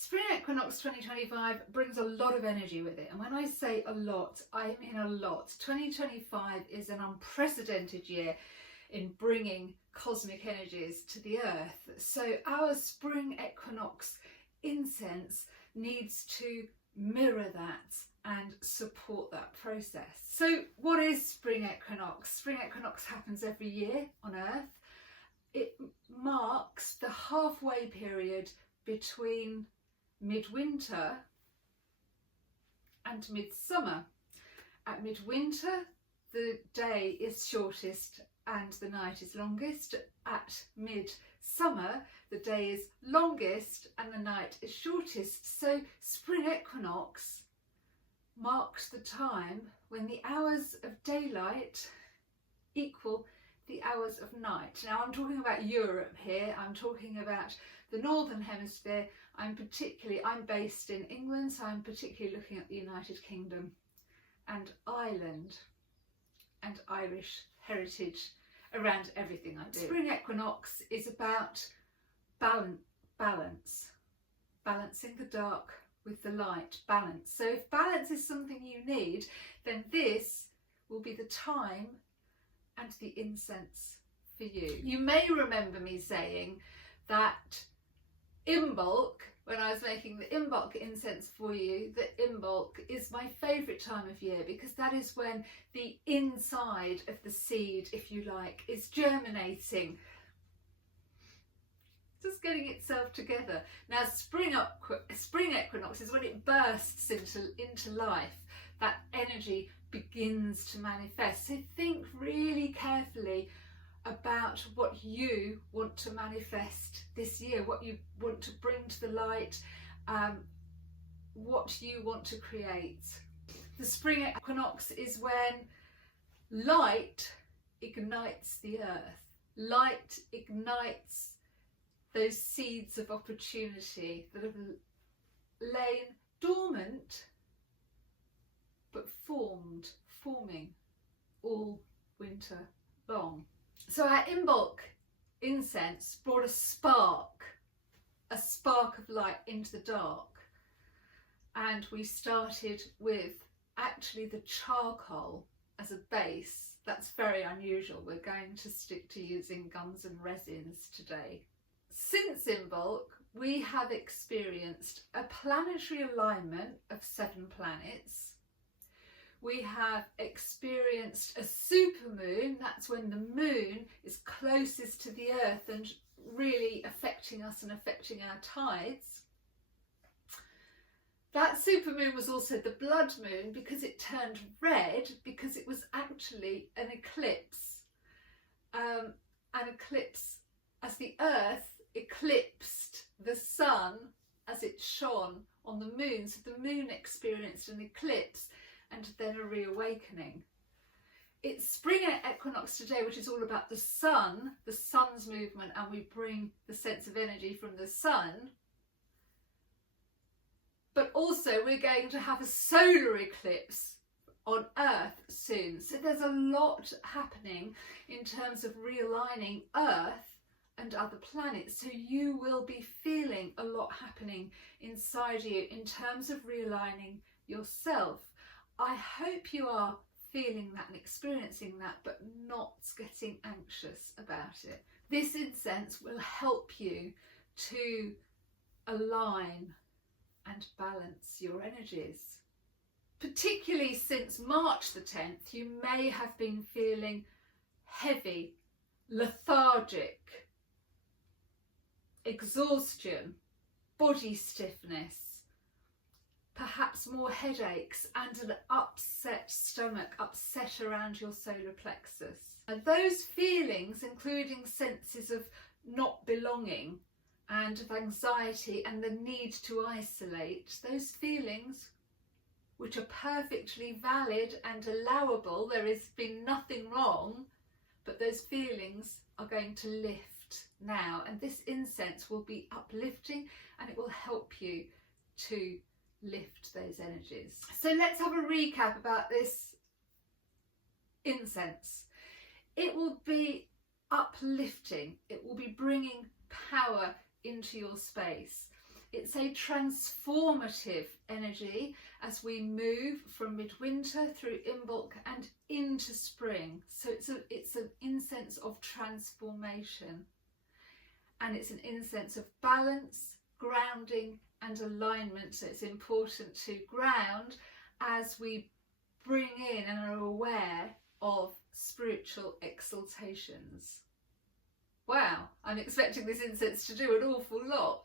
Spring Equinox 2025 brings a lot of energy with it, and when I say a lot, I mean a lot. 2025 is an unprecedented year in bringing cosmic energies to the earth. So our Spring Equinox incense needs to mirror that and support that process. So what is Spring Equinox? Spring Equinox happens every year on Earth. It marks the halfway period between midwinter and midsummer. At midwinter, the day is shortest and the night is longest. At midsummer, the day is longest and the night is shortest. So Spring Equinox marks the time when the hours of daylight equal the hours of night. Now I'm talking about Europe here, I'm talking about the Northern Hemisphere. I'm based in England, so I'm particularly looking at the United Kingdom and Ireland and Irish heritage around everything I do. Spring Equinox is about balance, balancing the dark with the light, balance. So if balance is something you need, then this will be the time and the incense for you. You may remember me saying that Imbolc, when I was making the Imbolc incense for you, that Imbolc is my favourite time of year because that is when the inside of the seed, if you like, is germinating, just getting itself together. Now Spring Equinox is when it bursts into life. That energy begins to manifest. So think really carefully about what you want to manifest this year, what you want to bring to the light, what you want to create. The Spring Equinox is when light ignites the earth. Light ignites those seeds of opportunity that have lain dormant but forming all winter long. So our Imbolc incense brought a spark of light into the dark, and we started with actually the charcoal as a base. That's very unusual. We're going to stick to using gums and resins today. Since Imbolc, we have experienced a planetary alignment of 7 planets. We have experienced a supermoon. That's when the moon is closest to the earth and really affecting us and affecting our tides. That supermoon was also the blood moon because it turned red, because it was actually an eclipse. An eclipse as the earth eclipsed the sun as it shone on the moon. So the moon experienced an eclipse and then a reawakening. It's Spring Equinox today, which is all about the sun's movement, and we bring the sense of energy from the sun. But also we're going to have a solar eclipse on Earth soon. So there's a lot happening in terms of realigning Earth and other planets. So you will be feeling a lot happening inside you in terms of realigning yourself. I hope you are feeling that and experiencing that, but not getting anxious about it. This incense will help you to align and balance your energies. Particularly since March the 10th, you may have been feeling heavy, lethargic, exhaustion, body stiffness, perhaps more headaches and an upset stomach, upset around your solar plexus. And those feelings, including senses of not belonging and of anxiety and the need to isolate, those feelings, which are perfectly valid and allowable, there has been nothing wrong, but those feelings are going to lift now. And this incense will be uplifting and it will help you to lift those energies. So let's have a recap about this incense. It will be uplifting, it will be bringing power into your space. It's a transformative energy as we move from midwinter through Imbolc and into spring. So it's an incense of transformation, and it's an incense of balance, grounding and alignment. So it's important to ground as we bring in and are aware of spiritual exaltations. Wow, I'm expecting this incense to do an awful lot.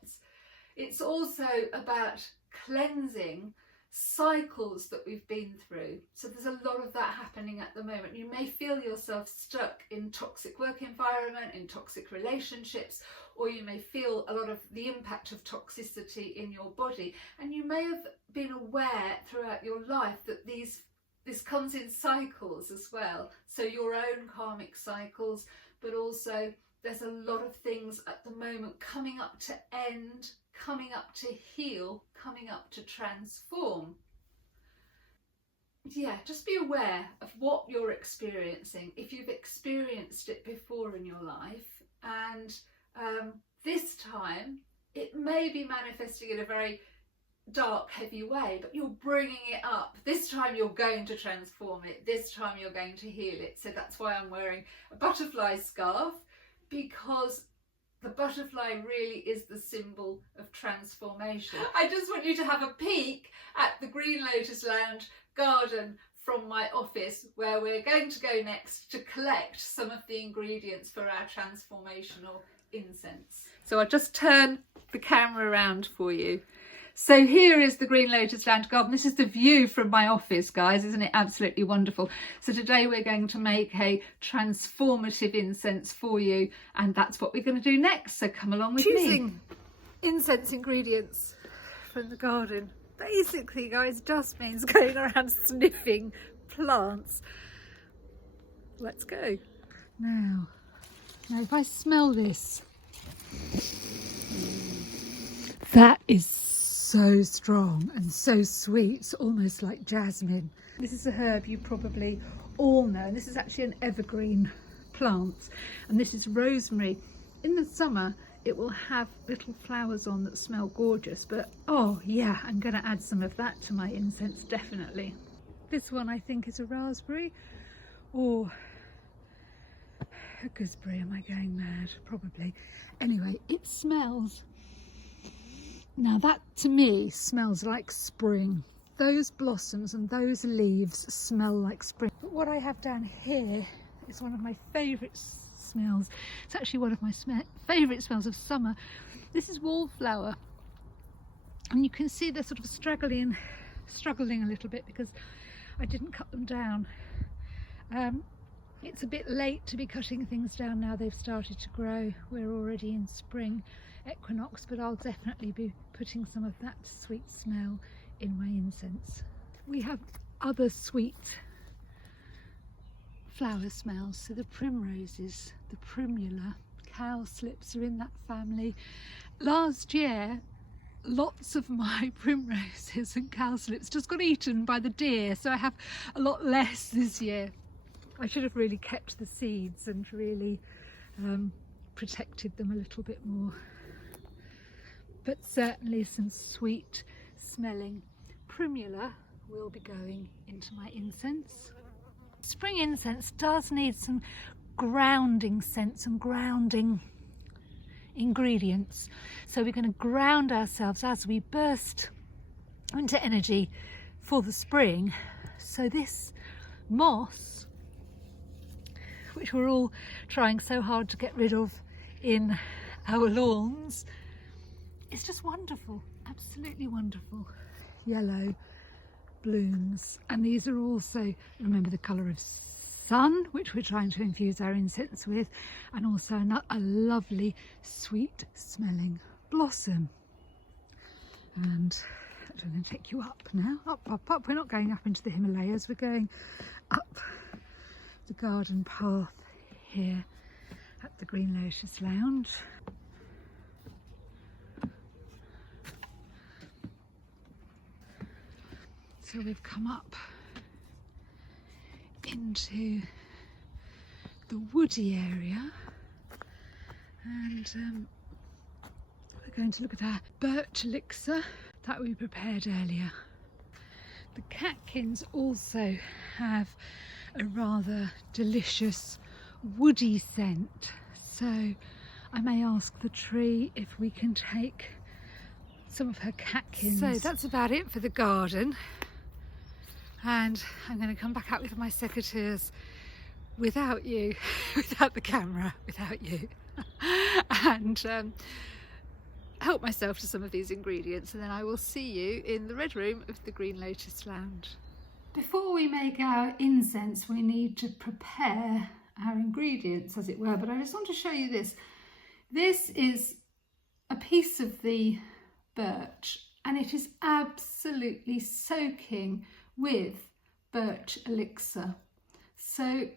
It's also about cleansing cycles that we've been through. So there's a lot of that happening at the moment. You may feel yourself stuck in toxic work environment, in toxic relationships, or you may feel a lot of the impact of toxicity in your body. And you may have been aware throughout your life that this comes in cycles as well. So your own karmic cycles, but also there's a lot of things at the moment coming up to end, coming up to heal, coming up to transform. Yeah, just be aware of what you're experiencing, if you've experienced it before in your life. And this time, it may be manifesting in a very dark, heavy way, but you're bringing it up. This time you're going to transform it. This time you're going to heal it. So that's why I'm wearing a butterfly scarf, because the butterfly really is the symbol of transformation. I just want you to have a peek at the Green Lotus Lounge garden from my office, where we're going to go next to collect some of the ingredients for our transformational incense. So I'll just turn the camera around for you. So here is the Green Lotus Lounge garden. This is the view from my office, guys. Isn't it absolutely wonderful? So today we're going to make a transformative incense for you, and that's what we're going to do next. So come along with me. Choosing incense ingredients from the garden basically, guys, just means going around sniffing plants. Let's go. Now if I smell this, that is so strong and so sweet. It's almost like jasmine. This is a herb you probably all know. This is actually an evergreen plant, and this is rosemary. In the summer it will have little flowers on that smell gorgeous, but oh yeah, I'm going to add some of that to my incense, definitely. This one I think is a raspberry or a gooseberry. Am I going mad? Probably. Anyway, it smells, now that to me smells like spring. Those blossoms and those leaves smell like spring. But what I have down here is one of my favourite smells. It's actually one of my favourite smells of summer. This is wallflower, and you can see they're sort of struggling a little bit because I didn't cut them down. It's a bit late to be cutting things down now. They've started to grow. We're already in Spring Equinox, but I'll definitely be putting some of that sweet smell in my incense. We have other sweet flower smells, so the primroses, the primula, cowslips are in that family. Last year lots of my primroses and cowslips just got eaten by the deer, so I have a lot less this year. I should have really kept the seeds and really protected them a little bit more. But certainly some sweet smelling primula will be going into my incense. Spring incense does need some grounding scents and grounding ingredients. So we're going to ground ourselves as we burst into energy for the spring. So this moss, which we're all trying so hard to get rid of in our lawns, it's just wonderful, absolutely wonderful. Yellow blooms, and these are also, remember, the colour of sun, which we're trying to infuse our incense with, and also a lovely sweet smelling blossom. And I'm going to take you up now, up. We're not going up into the Himalayas, we're going up the garden path here at the Green Lotus Lounge. So we've come up into the woody area, and we're going to look at our birch elixir that we prepared earlier. The catkins also have a rather delicious woody scent, so I may ask the tree if we can take some of her catkins. So that's about it for the garden, and I'm going to come back out with my secateurs without you, without the camera, without you, and help myself to some of these ingredients, and then I will see you in the red room of the Green Lotus Lounge. Before we make our incense, we need to prepare our ingredients, as it were, but I just want to show you this. This is a piece of the birch, and it is absolutely soaking with birch elixir. So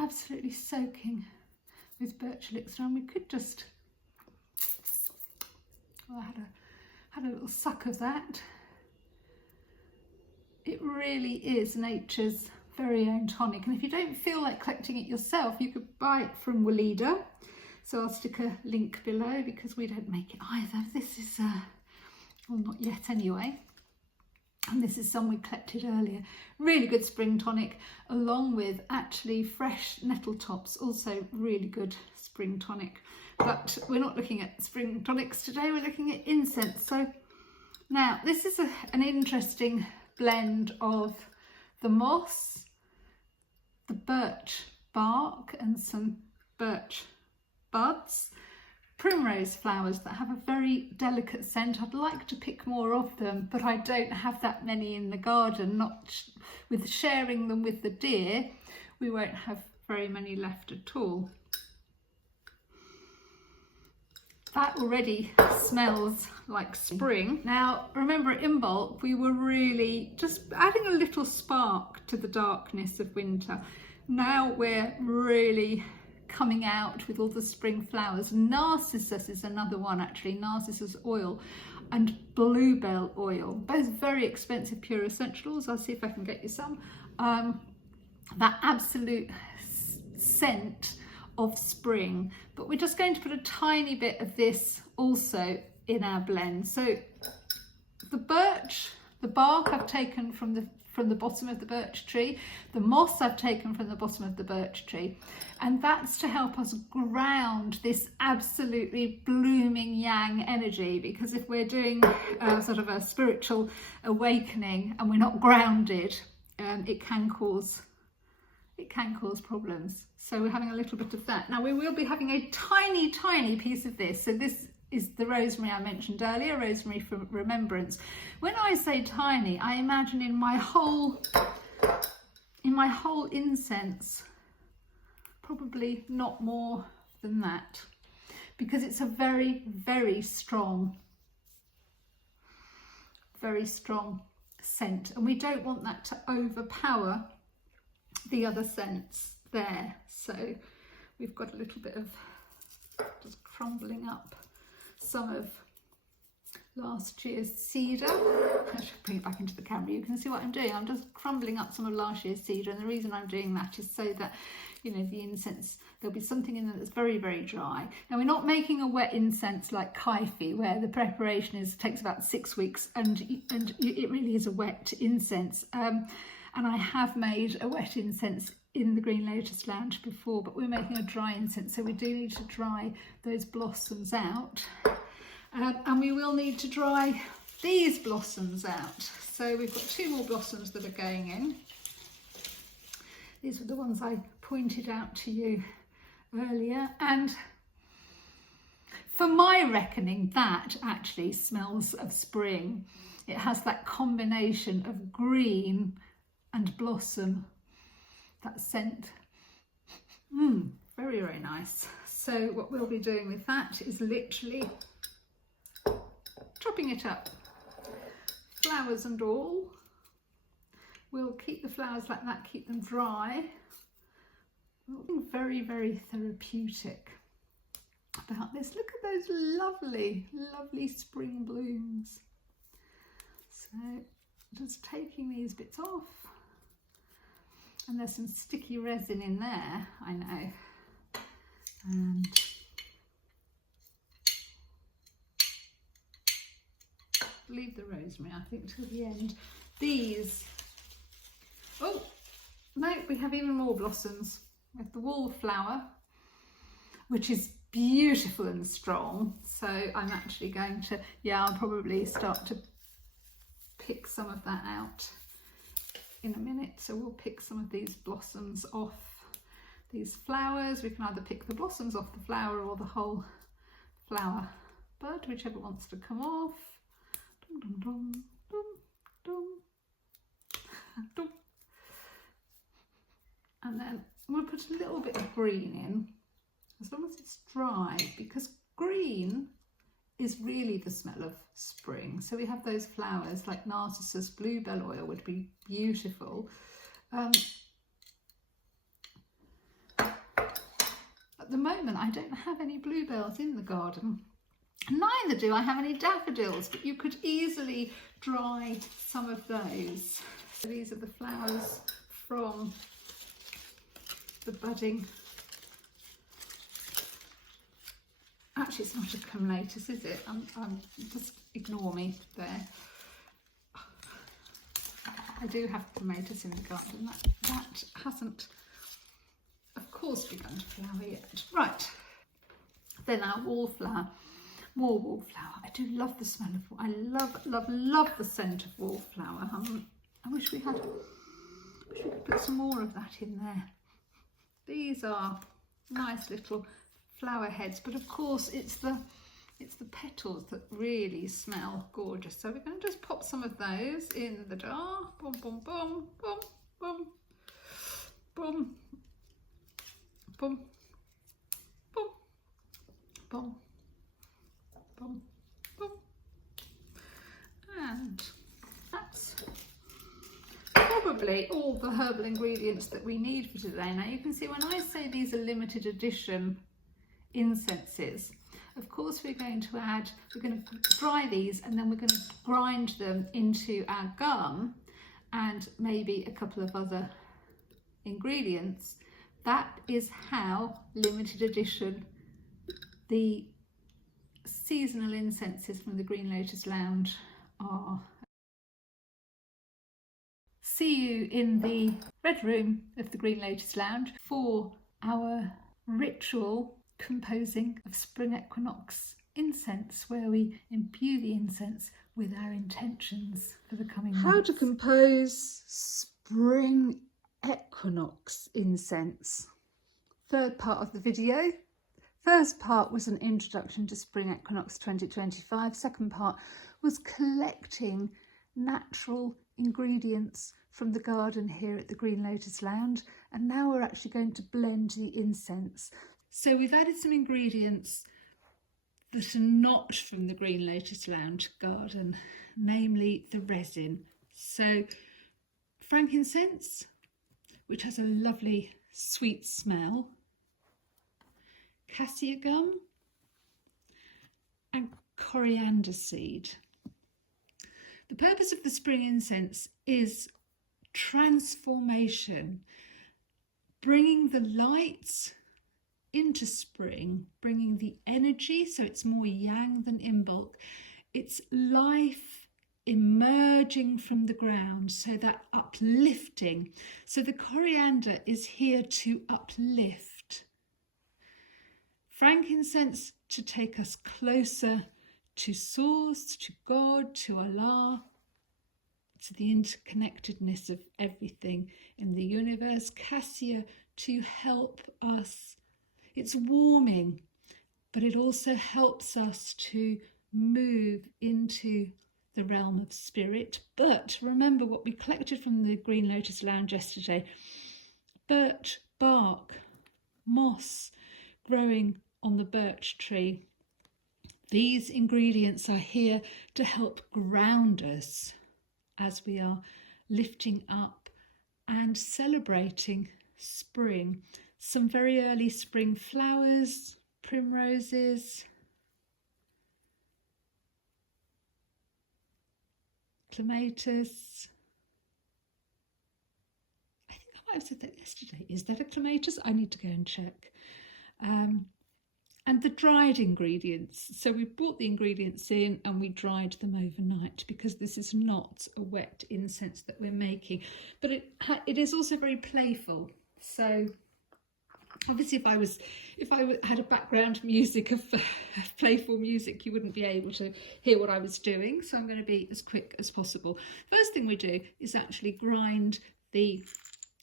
absolutely soaking with birch elixir, and we could just, well, I had a little suck of that. It really is nature's very own tonic, and if you don't feel like collecting it yourself, you could buy it from Lilly. So I'll stick a link below, because we don't make it either. This is well, not yet anyway. And this is some we collected earlier. Really good spring tonic, along with actually fresh nettle tops, also really good spring tonic. But we're not looking at spring tonics today, we're looking at incense. So now this is an interesting blend of the moss, the birch bark and some birch buds, primrose flowers that have a very delicate scent. I'd like to pick more of them, but I don't have that many in the garden. Not with sharing them with the deer, we won't have very many left at all. That already smells like spring. Now remember, in bulk we were really just adding a little spark to the darkness of winter. Now we're really coming out with all the spring flowers. Narcissus is another one, actually, narcissus oil and bluebell oil, both very expensive pure essentials. I'll see if I can get you some. That absolute scent of spring, but we're just going to put a tiny bit of this also in our blend. So the birch, the bark I've taken from the bottom of the birch tree, the moss I've taken from the bottom of the birch tree, and that's to help us ground this absolutely blooming yang energy, because if we're doing sort of a spiritual awakening and we're not grounded, it can cause problems. So we're having a little bit of that. Now we will be having a tiny piece of this. So this is the rosemary I mentioned earlier, rosemary for remembrance. When I say tiny, I imagine in my whole incense, probably not more than that, because it's a very strong scent, and we don't want that to overpower the other scents there. So we've got a little bit of just crumbling up some of last year's cedar. I should bring it back into the camera. You can see what I'm doing. I'm just crumbling up some of last year's cedar, and the reason I'm doing that is so that, you know, the incense, there'll be something in there that's very dry. Now we're not making a wet incense like Kaifi, where the preparation takes about 6 weeks, and it really is a wet incense. And I have made a wet incense in the Green Lotus Lounge before, but we're making a dry incense, so we do need to dry those blossoms out. And we will need to dry these blossoms out. So we've got 2 more blossoms that are going in. These were the ones I pointed out to you earlier, and for my reckoning, that actually smells of spring. It has that combination of green and blossom, that scent. Very nice. So what we'll be doing with that is literally chopping it up, flowers and all. We'll keep the flowers like that, keep them dry. Very therapeutic about this. Look at those lovely spring blooms. So just taking these bits off. And there's some sticky resin in there, I know. And leave the rosemary, I think, till the end. These, oh no, we have even more blossoms. We have the wallflower, which is beautiful and strong. So I'm actually going to, yeah, I'll probably start to pick some of that out in a minute. So we'll pick some of these blossoms off these flowers. We can either pick the blossoms off the flower or the whole flower bud, whichever wants to come off. Dum, dum, dum, dum, dum. And then we'll put a little bit of green in, as long as it's dry, because green is really the smell of spring. So we have those flowers like narcissus, bluebell oil would be beautiful. At the moment I don't have any bluebells in the garden. Neither do I have any daffodils, but you could easily dry some of those. So these are the flowers from the budding. Actually, it's not a clematis, is it? Just ignore me there. I do have clematis in the garden. That hasn't, of course, begun to flower yet. Right. Then our wallflower. More wallflower. I do love the smell of, I love the scent of wallflower. I wish we could put some more of that in there. These are nice little flower heads, but of course it's the petals that really smell gorgeous. So we're going to just pop some of those in the jar. Boom, boom, boom, boom, boom, boom, boom, boom, boom. Boom, boom. And that's probably all the herbal ingredients that we need for today. Now you can see when I say these are limited edition incenses, of course we're going to dry these and then we're going to grind them into our gum and maybe a couple of other ingredients. That is how limited edition the seasonal incenses from the Green Lotus Lounge are. See you in the red room of the Green Lotus Lounge for our ritual composing of Spring Equinox incense, where we imbue the incense with our intentions for the coming months. How to compose Spring Equinox incense. Third part of the video. First part was an introduction to Spring Equinox 2025. Second part was collecting natural ingredients from the garden here at the Green Lotus Lounge. And now we're actually going to blend the incense. So we've added some ingredients that are not from the Green Lotus Lounge garden, namely the resin. So frankincense, which has a lovely sweet smell, cassia gum and coriander seed. The purpose of the spring incense is transformation, bringing the light into spring, bringing the energy, so it's more yang than in bulk. It's life emerging from the ground, so that uplifting. So the coriander is here to uplift. Frankincense to take us closer to Source, to God, to Allah, to the interconnectedness of everything in the universe. Cassia to help us. It's warming, but it also helps us to move into the realm of spirit. But remember what we collected from the Green Lotus Lounge yesterday. Birch bark, moss growing on the birch tree. These ingredients are here to help ground us as we are lifting up and celebrating spring. Some very early spring flowers, primroses, clematis. I think I might have said that yesterday. Is that a clematis? I need to go and check. and the dried ingredients. So we brought the ingredients in and we dried them overnight, because this is not a wet incense that we're making, but it is also very playful. So obviously if I had a background music of playful music, you wouldn't be able to hear what I was doing. So I'm going to be as quick as possible. First thing we do is actually grind the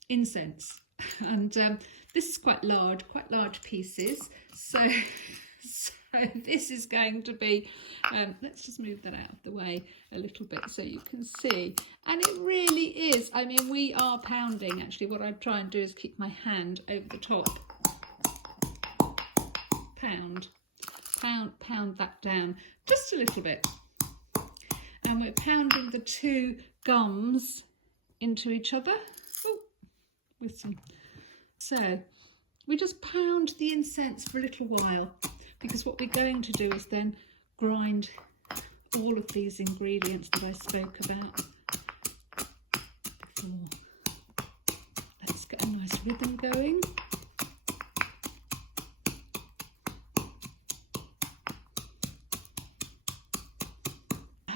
incense, and this is quite large pieces. So this is going to be, let's just move that out of the way a little bit so you can see. And it really is, I mean, we are pounding. Actually, what I try and do is keep my hand over the top. Pound that down just a little bit. And we're pounding the two gums into each other. Ooh, with some. So we just pound the incense for a little while, because what we're going to do is then grind all of these ingredients that I spoke about before. Let's get a nice rhythm going.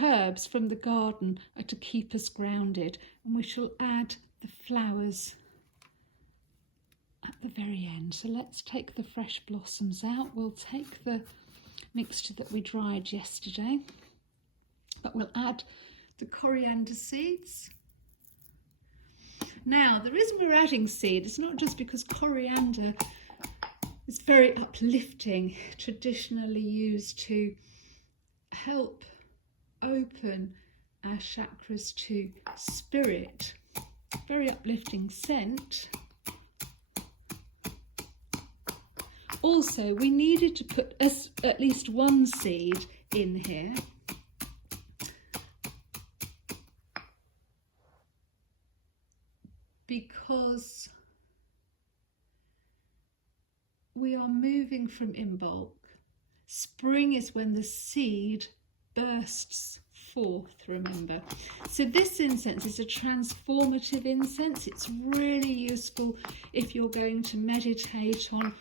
Herbs from the garden are to keep us grounded, and we shall add the flowers at the very end. So let's take the fresh blossoms out. We'll take the mixture that we dried yesterday, but we'll add the coriander seeds. Now, the reason we're adding seed is not just because coriander is very uplifting, traditionally used to help open our chakras to spirit. Very uplifting scent. Also, we needed to put at least one seed in here because we are moving from in bulk. Spring is when the seed bursts forth, remember. So this incense is a transformative incense. It's really useful if you're going to meditate on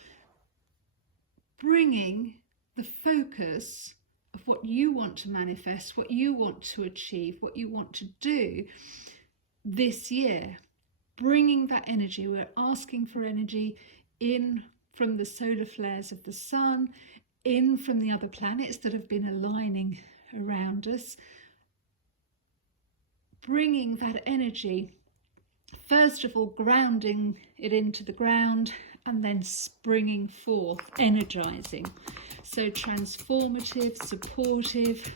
bringing the focus of what you want to manifest, what you want to achieve, what you want to do this year. Bringing that energy. We're asking for energy in from the solar flares of the sun, in from the other planets that have been aligning around us. Bringing that energy, first of all grounding it into the ground, and then springing forth, energizing. So transformative, supportive,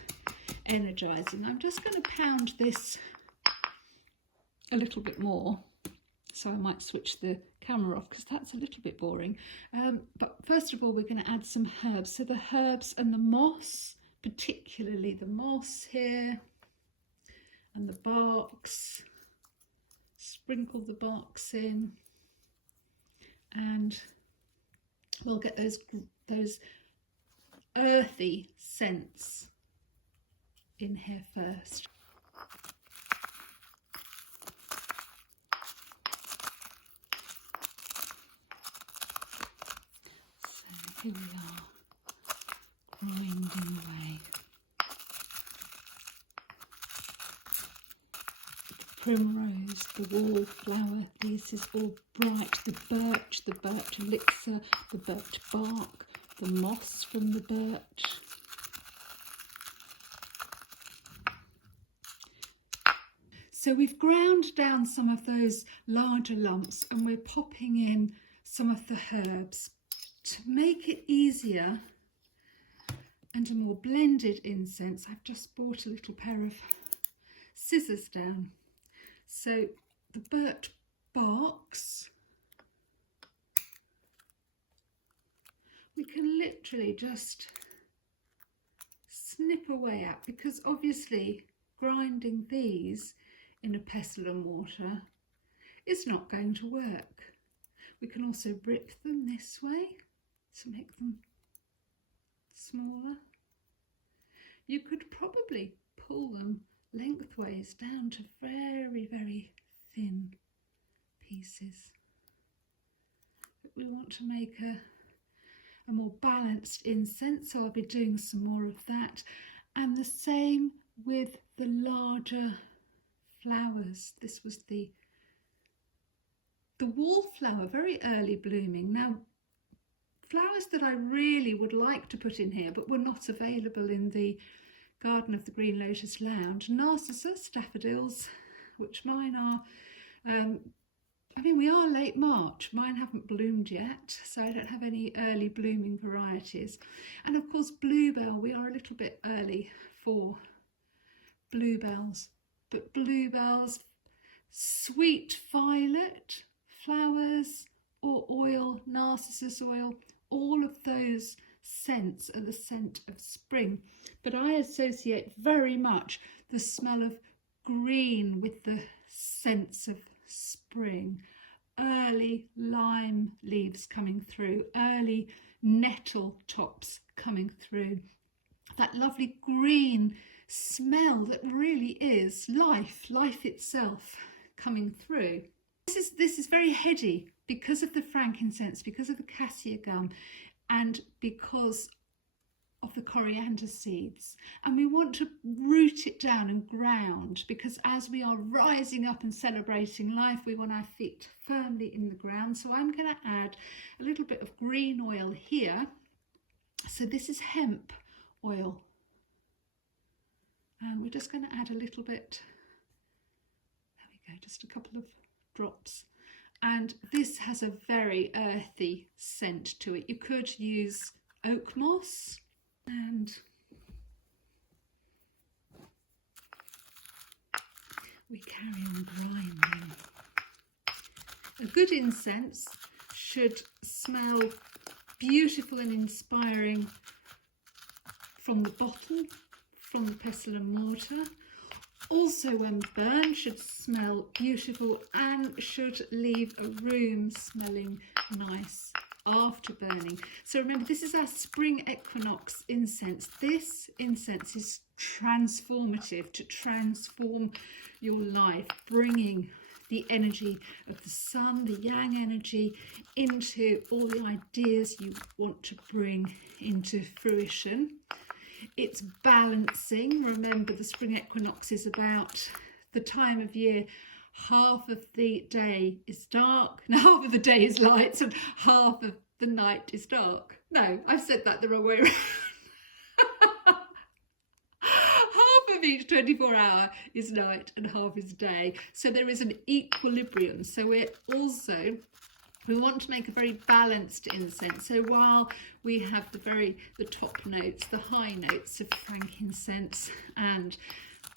energizing. I'm just going to pound this a little bit more, so I might switch the camera off because that's a little bit boring. But first of all, we're going to add some herbs. So the herbs and the moss, particularly the moss here, and the barks. Sprinkle the barks in, and we'll get those earthy scents in here first. So here we are, grinding away. Primrose, the wallflower, this is all bright, the birch elixir, the birch bark, the moss from the birch. So we've ground down some of those larger lumps and we're popping in some of the herbs to make it easier and a more blended incense. I've just brought a little pair of scissors down. So the birch barks, we can literally just snip away at, because obviously grinding these in a pestle and mortar is not going to work. We can also rip them this way to make them smaller. You could probably pull them lengthways down to very, very thin pieces. But we want to make a more balanced incense, so I'll be doing some more of that. And the same with the larger flowers. This was the wallflower, very early blooming. Now, flowers that I really would like to put in here but were not available in the garden of the Green Lotus Lounge: narcissus, daffodils, which mine are, I mean, we are late March, mine haven't bloomed yet, so I don't have any early blooming varieties. And of course bluebell, we are a little bit early for bluebells, but bluebells, sweet violet flowers or oil, narcissus oil, all of those scents are the scent of spring. But I associate very much the smell of green with the sense of spring. Early lime leaves coming through, early nettle tops coming through, that lovely green smell that really is life itself coming through. This is very heady because of the frankincense, because of the cassia gum, and because of the coriander seeds. And we want to root it down and ground, because as we are rising up and celebrating life, we want our feet firmly in the ground. So I'm going to add a little bit of green oil here. So this is hemp oil. And we're just going to add a little bit. There we go, just a couple of drops. And this has a very earthy scent to it. You could use oak moss, and we carry on grinding. A good incense should smell beautiful and inspiring from the bottle, from the pestle and mortar. Also, when burned, should smell beautiful and should leave a room smelling nice after burning. So remember, this is our Spring Equinox incense. This incense is transformative, to transform your life, bringing the energy of the sun, the yang energy, into all the ideas you want to bring into fruition. It's balancing. Remember, the Spring Equinox is about the time of year half of the day is dark, and half of the day is light, and half of the night is dark. No, I've said that the wrong way around. Half of each 24 hour is night and half is day. So there is an equilibrium. So we want to make a very balanced incense. So while we have the top notes, the high notes of frankincense and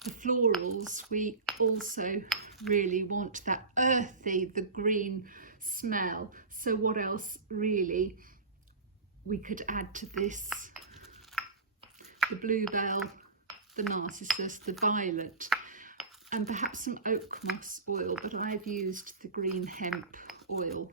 the florals, we also really want that earthy, the green smell. So what else really we could add to this? The bluebell, the narcissus, the violet, and perhaps some oak moss oil, but I've used the green hemp oil.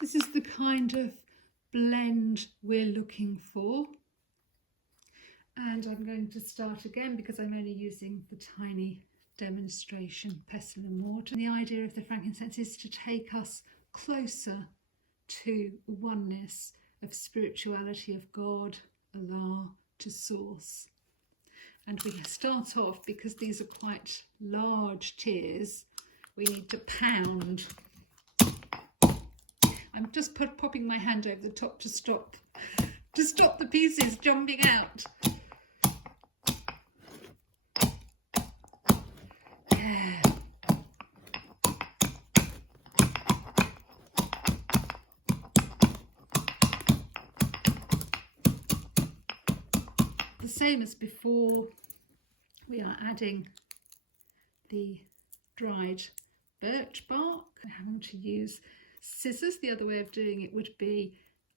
This is the kind of blend we're looking for. And I'm going to start again because I'm only using the tiny demonstration pestle and mortar. And the idea of the frankincense is to take us closer to oneness of spirituality, of God, Allah, to source. And we start off, because these are quite large tears, we need to pound. I'm just popping my hand over the top to stop the pieces jumping out. Yeah. The same as before, we are adding the dried birch bark. I want to use scissors. The other way of doing it would be,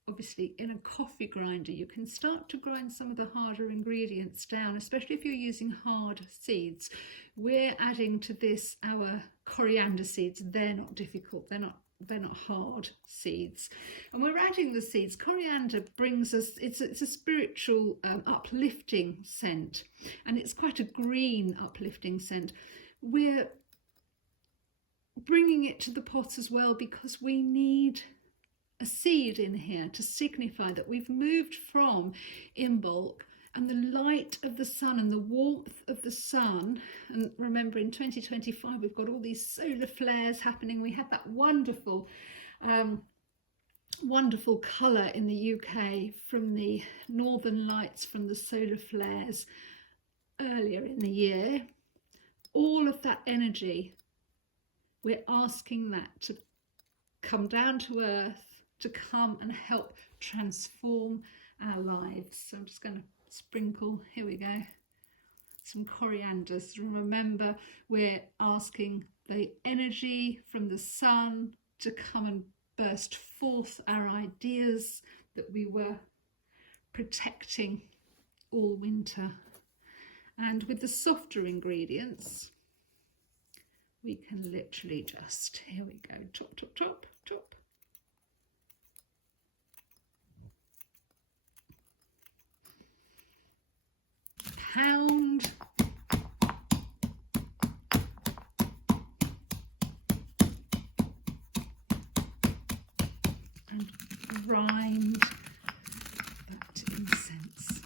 obviously, in a coffee grinder. You can start to grind some of the harder ingredients down, especially if you're using hard seeds. We're adding to this our coriander seeds. They're not difficult. They're not they're not hard seeds. And we're adding the seeds. Coriander brings us, it's a spiritual uplifting scent, and it's quite a green uplifting scent. We're bringing it to the pot as well because we need a seed in here to signify that we've moved from Imbolc and the light of the sun and the warmth of the sun. And remember, in 2025 we've got all these solar flares happening. We had that wonderful wonderful colour in the UK from the northern lights from the solar flares earlier in the year. All of that energy, we're asking that to come down to earth, to come and help transform our lives. So I'm just going to sprinkle, here we go, some coriander. So remember, we're asking the energy from the sun to come and burst forth our ideas that we were protecting all winter. And with the softer ingredients, we can literally just, here we go, chop, chop, chop, chop. Pound. And grind that incense.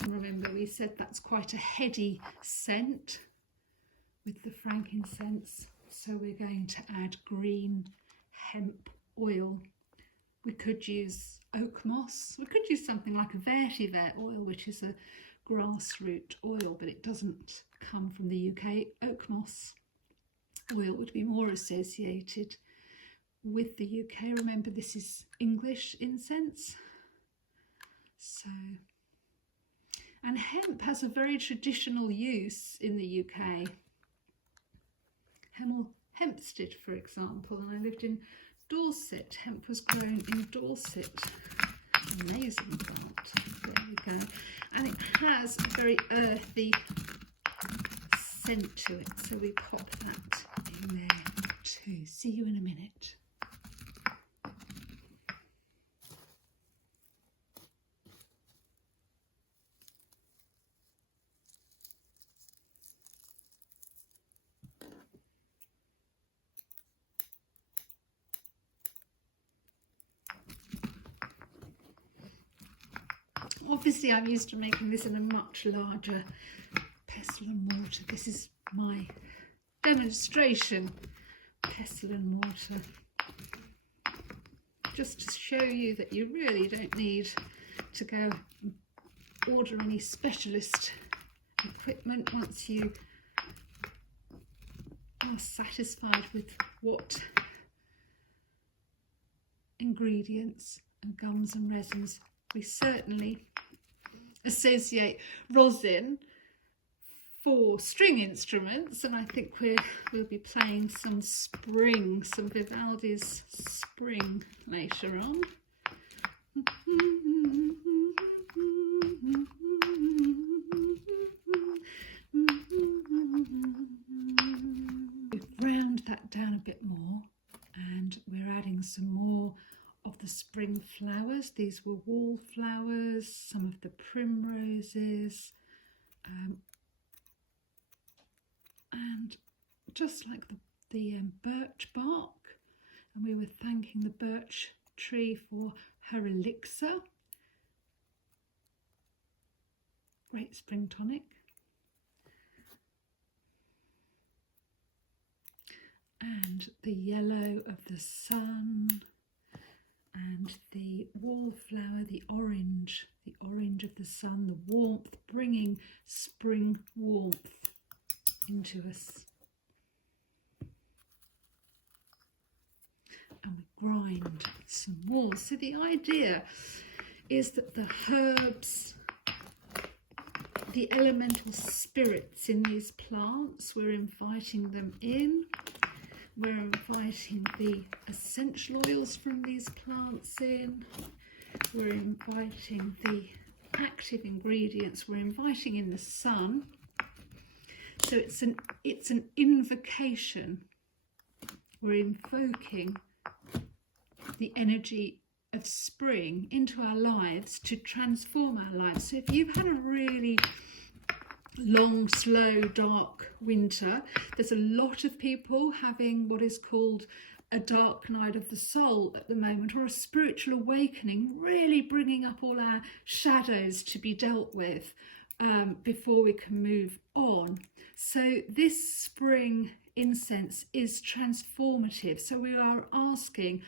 And remember, we said that's quite a heady scent with the frankincense, so we're going to add green hemp oil. We could use oak moss. We could use something like a vetiver oil, which is a grassroot oil, but it doesn't come from the UK. Oak moss oil would be more associated with the UK. Remember, this is English incense. So, and hemp has a very traditional use in the UK. Hempstead, for example, and I lived in Dorset. Hemp was grown in Dorset. Amazing plant. There we go. And it has a very earthy scent to it, so we pop that in there too. See you in a minute. Obviously, I'm used to making this in a much larger pestle and mortar. This is my demonstration pestle and mortar, just to show you that you really don't need to go and order any specialist equipment once you are satisfied with what ingredients and gums and resins. We certainly associate rosin for string instruments, and I think we'll be playing some Spring, some Vivaldi's Spring later on. We've ground that down a bit more, and we're adding some more of the spring flowers. These were wallflowers, some of the primroses, and just like the birch bark. And we were thanking the birch tree for her elixir. Great spring tonic. And the yellow of the sun, and the wallflower, the orange of the sun, the warmth, bringing spring warmth into us. And we grind some more. So the idea is that the herbs, the elemental spirits in these plants, we're inviting them in. We're inviting the essential oils from these plants in. We're inviting the active ingredients. We're inviting in the sun. So it's an invocation. We're invoking the energy of spring into our lives to transform our lives. So if you've had a really long, slow, dark winter, there's a lot of people having what is called a dark night of the soul at the moment, or a spiritual awakening, really bringing up all our shadows to be dealt with before we can move on. So this spring incense is transformative. So we are asking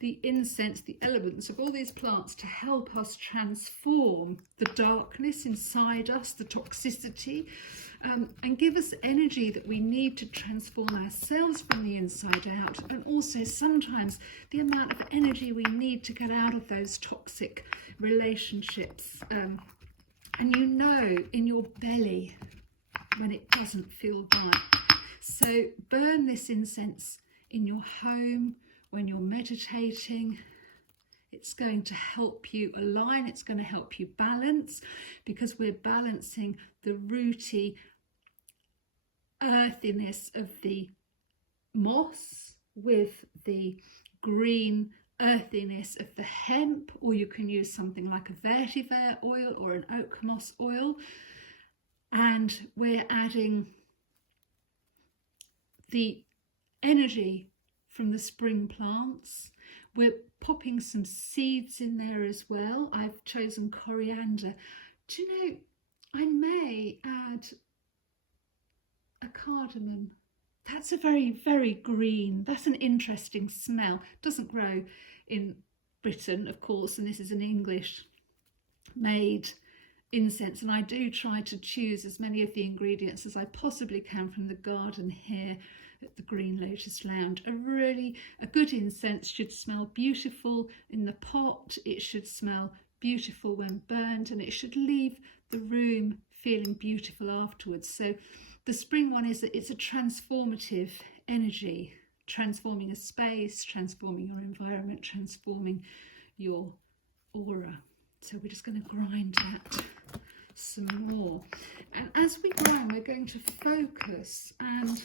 the incense, the elements of all these plants to help us transform the darkness inside us, the toxicity, and give us energy that we need to transform ourselves from the inside out, and also sometimes the amount of energy we need to get out of those toxic relationships. And you know in your belly when it doesn't feel right. So burn this incense in your home, when you're meditating. It's going to help you align, it's going to help you balance, because we're balancing the rooty earthiness of the moss with the green earthiness of the hemp, or you can use something like a vetiver oil or an oak moss oil. And we're adding the energy from the spring plants. We're popping some seeds in there as well. I've chosen coriander. Do you know, I may add a cardamom. That's a very, very green, that's an interesting smell. Doesn't grow in Britain, of course, and this is an English made incense, and I do try to choose as many of the ingredients as I possibly can from the garden here at the Green Lotus Lounge. A good incense should smell beautiful in the pot, it should smell beautiful when burned, and it should leave the room feeling beautiful afterwards. So the spring one is that it's a transformative energy, transforming a space, transforming your environment, transforming your aura. So we're just going to grind that some more. And as we grind, we're going to focus and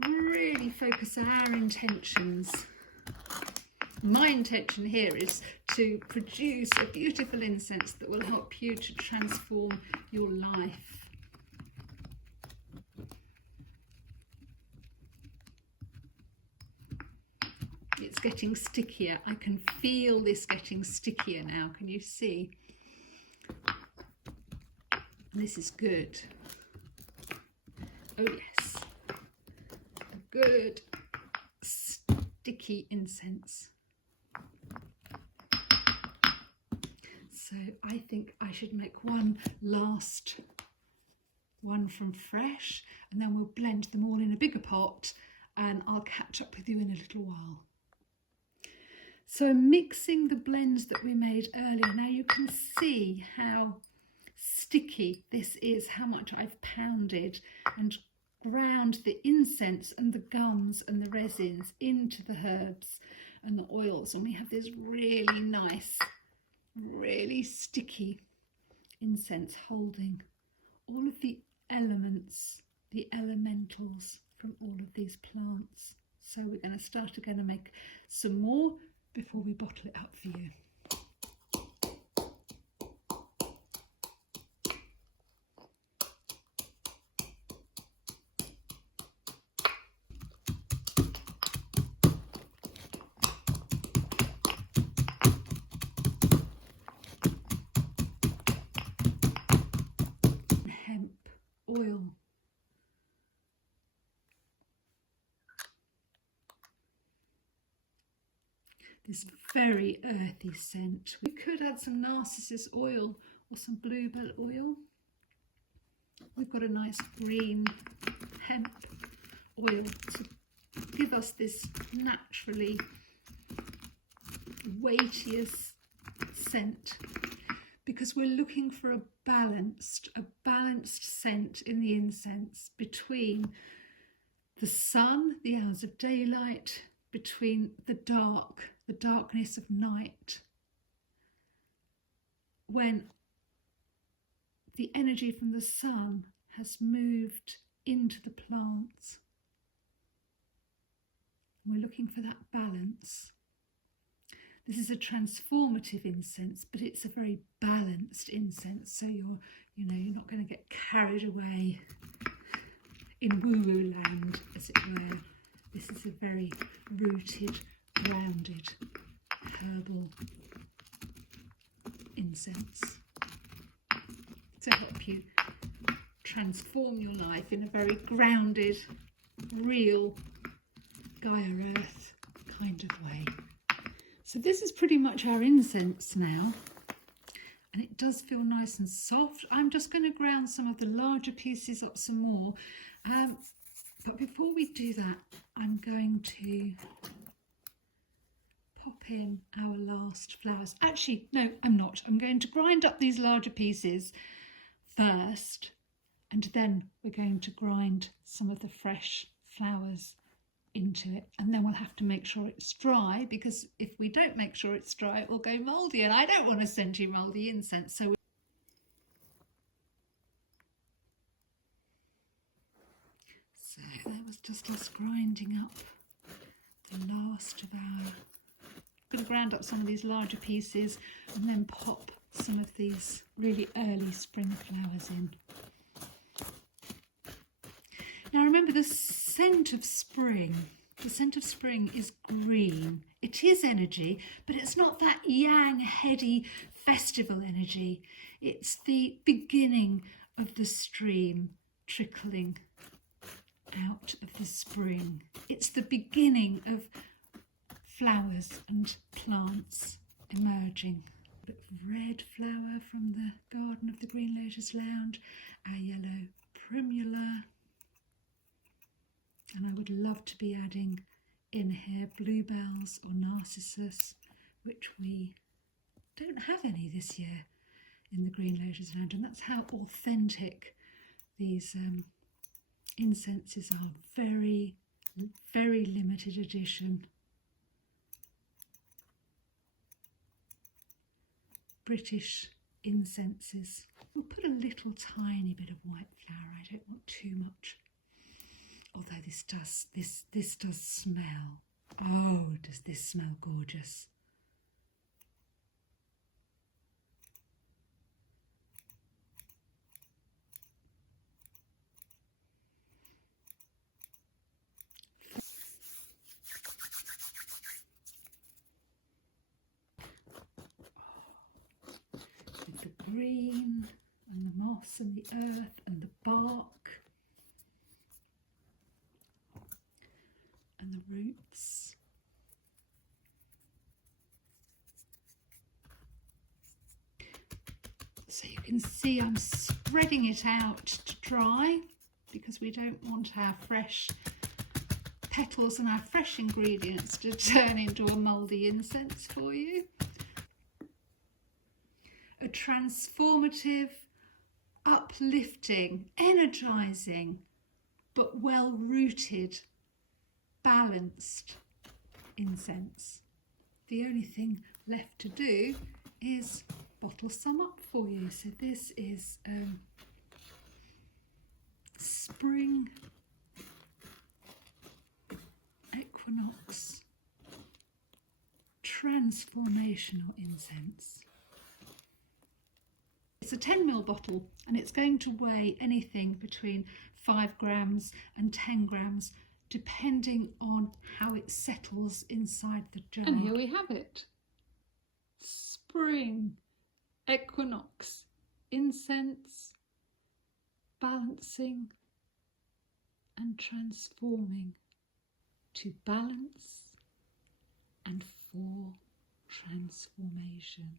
really focus our intentions. My intention here is to produce a beautiful incense that will help you to transform your life. It's getting stickier. I can feel this getting stickier now. Can you see? This is good. Oh yes. A good sticky incense. So I think I should make one last one from fresh, and then we'll blend them all in a bigger pot, and I'll catch up with you in a little while. So I'm mixing the blends that we made earlier. Now you can see how sticky this is, how much I've pounded and ground the incense and the gums and the resins into the herbs and the oils, and we have this really nice, really sticky incense holding all of the elements, the elementals from all of these plants. So we're going to start again and make some more before we bottle it up for you. Hemp oil. This very earthy scent. We could add some narcissus oil or some bluebell oil. We've got a nice green hemp oil to give us this naturally weightier scent, because we're looking for a balanced scent in the incense between the sun, the hours of daylight, between the darkness of night, when the energy from the sun has moved into the plants. We're looking for that balance. This is a transformative incense, but it's a very balanced incense, so you're not going to get carried away in woo-woo land, as it were. This is a very rooted, grounded, herbal incense to help you transform your life in a very grounded, real, Gaia Earth kind of way. So this is pretty much our incense now, and it does feel nice and soft. I'm just going to ground some of the larger pieces up some more, but before we do that, I'm going to pop in our last flowers. Actually, no, I'm not. I'm going to grind up these larger pieces first, and then we're going to grind some of the fresh flowers into it, and then we'll have to make sure it's dry, because if we don't make sure it's dry, it will go mouldy, and I don't want to send you mouldy incense. So that was just us grinding up the last of our... I'm going to grind up some of these larger pieces and then pop some of these really early spring flowers in. Now remember, the scent of spring is green. It is energy, but it's not that yang, heady festival energy. It's the beginning of the stream trickling out of the spring. It's the beginning of flowers and plants emerging. A bit of red flower from the garden of the Green Lotus Lounge, our yellow primula. And I would love to be adding in here bluebells or narcissus, which we don't have any this year in the Green Lotus Lounge. And that's how authentic these incenses are. Very, very limited edition. British incenses. We'll put a little tiny bit of white flower. I don't want too much. Although this does smell. Oh, does this smell gorgeous. With the green and the moss and the earth and the bark. And the roots. So you can see I'm spreading it out to dry, because we don't want our fresh petals and our fresh ingredients to turn into a mouldy incense for you. A transformative, uplifting, energizing, but well-rooted, balanced incense. The only thing left to do is bottle some up for you. So this is Spring Equinox Transformational incense. It's a 10ml bottle, and it's going to weigh anything between 5 grams and 10 grams, depending on how it settles inside the jar. And here we have it. Spring Equinox incense, balancing and transforming to balance and for transformation.